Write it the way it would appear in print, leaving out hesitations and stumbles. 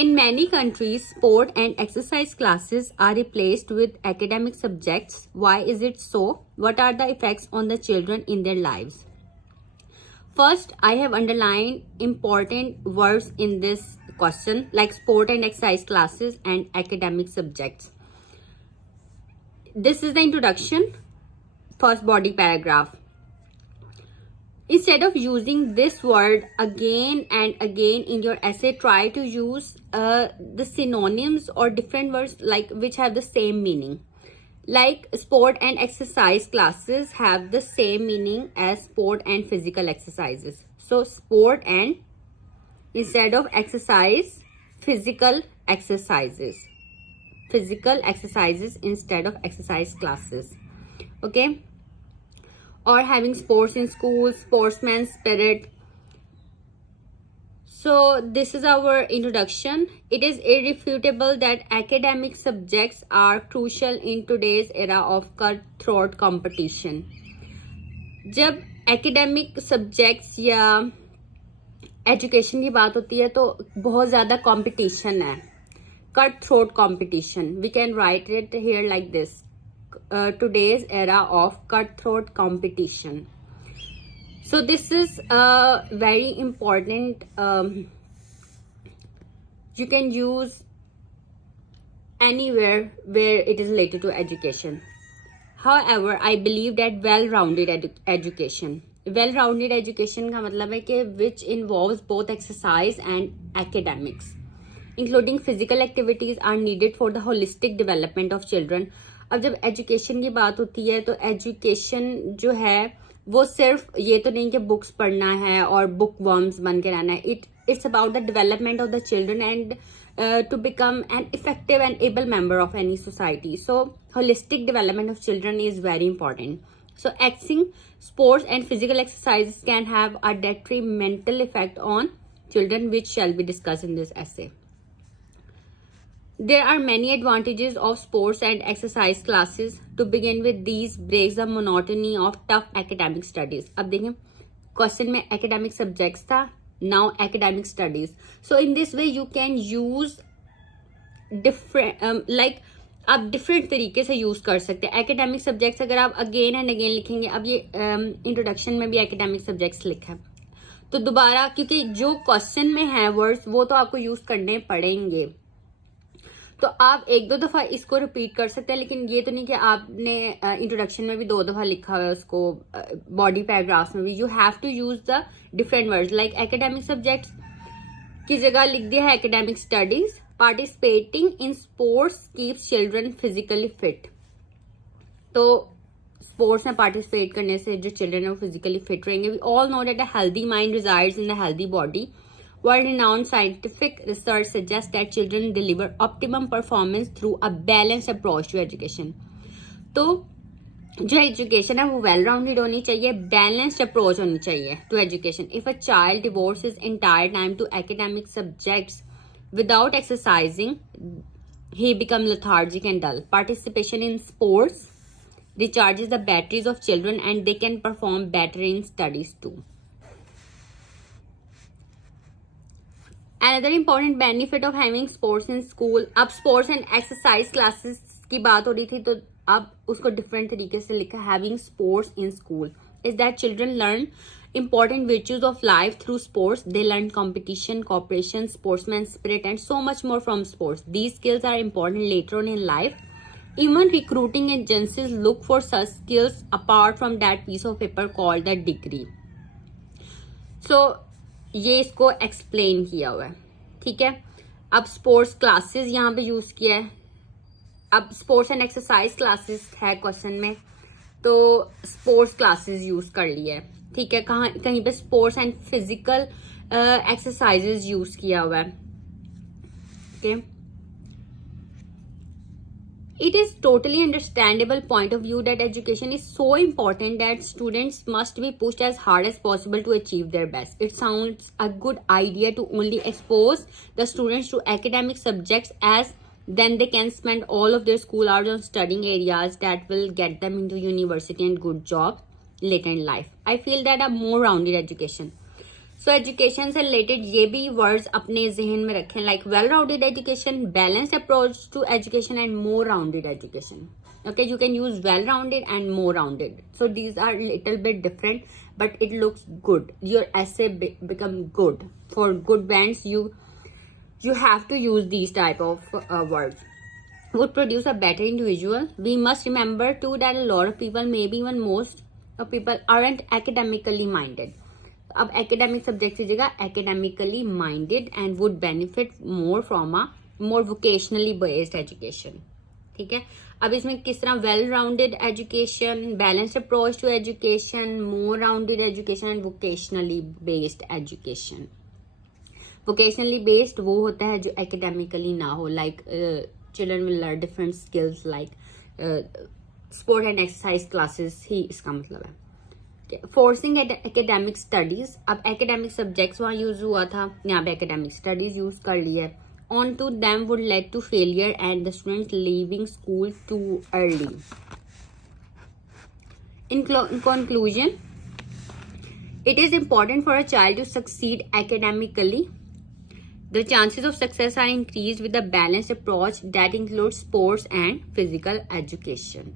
In many countries, sport and exercise classes are replaced with academic subjects. Why is it so? What are the effects on the children in their lives? First, I have underlined important words in this question like sport and exercise classes and academic subjects. This is the introduction, first body paragraph. Instead of using this word again and again in your essay, try to use the synonyms or different words like which have the same meaning. Like sport and exercise classes have the same meaning as sport and physical exercises. So sport and instead of exercise, physical exercises. Physical exercises instead of exercise classes. Okay. Or having sports in school, sportsman spirit. So this is our introduction. It is irrefutable that academic subjects are crucial in today's era of cutthroat competition. जब academic subjects या education की बात होती है तो बहुत ज़्यादा competition है. Cutthroat competition. We can write it here like this. Today's era of cutthroat competition. So this is very important. You can use anywhere where it is related to education. However, I believe that well-rounded education. Well-rounded education का मतलब है कि which involves both exercise and academics, including physical activities, are needed for the holistic development of children. अब जब education की बात होती है तो एजुकेशन जो है वो सिर्फ ये तो नहीं कि बुक्स पढ़ना है और बुक वर्म्स बन के रहना है. It's about the development of the children and to become an effective and able member of any society. So holistic development of children is very important. So acting, sports and physical exercises can have a detrimental effect on children, which shall be discussed in this essay. There are many advantages of sports and exercise classes. To begin with, these breaks the monotony of tough academic studies. अब देखें question में academic subjects था, now academic studies. So in this way you can use different like आप different तरीके से use कर सकते हैं एकेडमिक सब्जेक्ट्स. अगर आप अगेन एंड अगेन लिखेंगे, अब ये इंट्रोडक्शन में भी एकेडमिक सब्जेक्ट्स लिखा है तो दोबारा क्योंकि जो क्वेश्चन में है वर्ड्स वो तो आपको यूज करने पड़ेंगे, तो आप एक दो दफा इसको रिपीट कर सकते हैं. लेकिन ये तो नहीं कि आपने इंट्रोडक्शन में भी 2 दफा लिखा हुआ है उसको, बॉडी पैराग्राफ्स में भी. You have to use the different words. Like academic subjects की जगह लिख दिया है academic studies. Participating in sports keeps children physically fit. तो स्पोर्ट्स में पार्टिसिपेट करने से जो चिल्ड्रन है वो फिजिकली फिट रहेंगे. We all know that a healthy mind resides in the healthy body. World-renowned scientific research suggests that children deliver optimum performance through a balanced approach to education. तो जो education है वो well-rounded होनी चाहिए, balanced approach होनी चाहिए to education. If a child devotes his entire time to academic subjects without exercising, he becomes lethargic and dull. Participation in sports recharges the batteries of children and they can perform better in studies too. Another important benefit of having sports in school. अब sports and exercise classes की बात हो रही थी तो अब उसको different तरीके से लिखा. Having sports in school is that children learn important virtues of life through sports. They learn competition, cooperation, sportsman spirit and so much more from sports. These skills are important later on in life. Even recruiting agencies look for such skills apart from that piece of paper called the degree. So ये इसको explain किया हुआ है. ठीक है. अब sports classes यहाँ पे यूज किया है. अब स्पोर्ट्स एंड एक्सरसाइज क्लासेस है क्वेश्चन में तो स्पोर्ट्स क्लासेस यूज कर लिया है. ठीक है. कहीं पे sports and physical exercises use किया हुआ है. Okay. It is totally understandable point of view that education is so important that students must be pushed as hard as possible to achieve their best. It sounds a good idea to only expose the students to academic subjects as then they can spend all of their school hours on studying areas that will get them into university and good job later in life. I feel that a more rounded education so education से related ये भी words अपने जहन में रखें, like well rounded education, balanced approach to education and more rounded education. Okay, you can use well-rounded and more rounded. So these are little bit different, but it looks good. Your essay become good. For good bands, you have to use these type of words. Would produce a better individual. We must remember too that a lot of people, maybe even most of people, aren't academically minded. अब academic subject की जगह academically minded and would benefit more from a more vocationally based education. ठीक है. अब इसमें किस तरह well rounded education, balanced approach to education, more rounded education and vocationally based education. Vocationally based वो होता है जो एकेडमिकली ना हो, like children will learn different skills like sport and exercise classes ही इसका मतलब है. फोर्सिंग एकेडमिक स्टडीज, अब एकेडमिक सब्जेक्ट्स वहाँ यूज हुआ था, यहाँ पे एकेडमिक स्टडीज यूज कर लिया है. Onto them would lead to failure and the students leaving school too early. In conclusion, it is important for a child to succeed academically. The chances of success are increased with a balanced approach that includes sports and physical education.